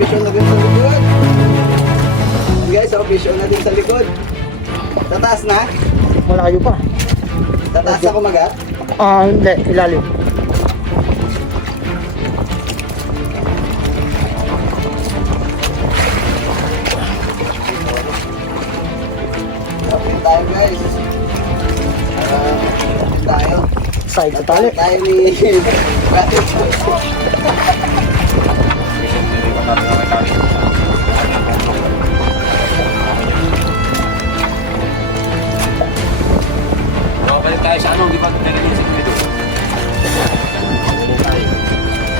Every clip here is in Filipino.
fish on na din sa likod. Guys, fish on na din sa likod. Tataas na? Malayo pa. Tataas na kumagat? Hindi, ilalim. Kapit tayo guys. Tayo. Side sa tali. Tayo ni Kapit. Balik tayo sa ano, di ba? Nagiging sa video.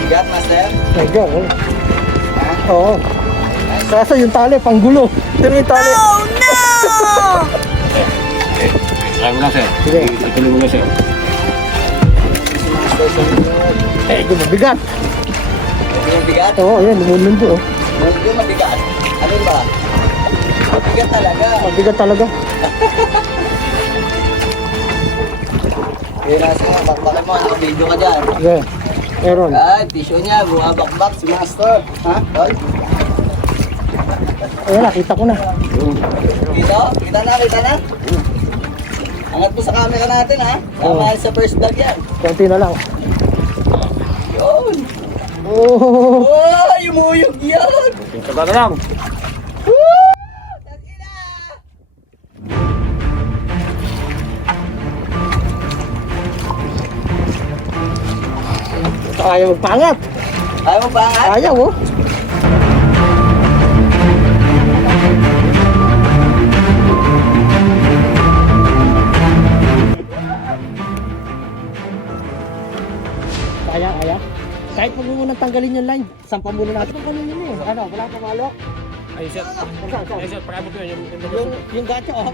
Bigat, master? Medyo, oh. Ha? Oo. Kaso yung tali, panggulo. Ito yung tali. Oh no! Try mo lang, sir. Sige. Ituloy mo lang, sir. Si master sa likod. Ito mabigat. Ito yung bigat? Oo, yan, lumunundo. Oh. Yung mabigat? Ano ba? Mabigat talaga. Mabigat talaga. Kaya nasa bakbakin mo, video ka dyan. Sige. Meron. Ay, tissue niya, bumabakbak si master. Ha? Tol? Ayan, nakita ko na. Dito? Kita na, kita na? Angat mo sa camera natin ha. Tama sa first vlog yan. Konti na lang. Yun. Oh. Oh, yumuyog yan. Taga na lang. Tagina! Ayaw magpangat. Ayaw mo ba nga? Ayaw, oh. Kaya. Kahit pag mo munang tanggalin yung line, sampan muna natin. Tanggalin yun eh. Ano, wala pa malok. Ayun, sir. Saan? Ayun, sir. Pakabot yun. Yung gacho, oh,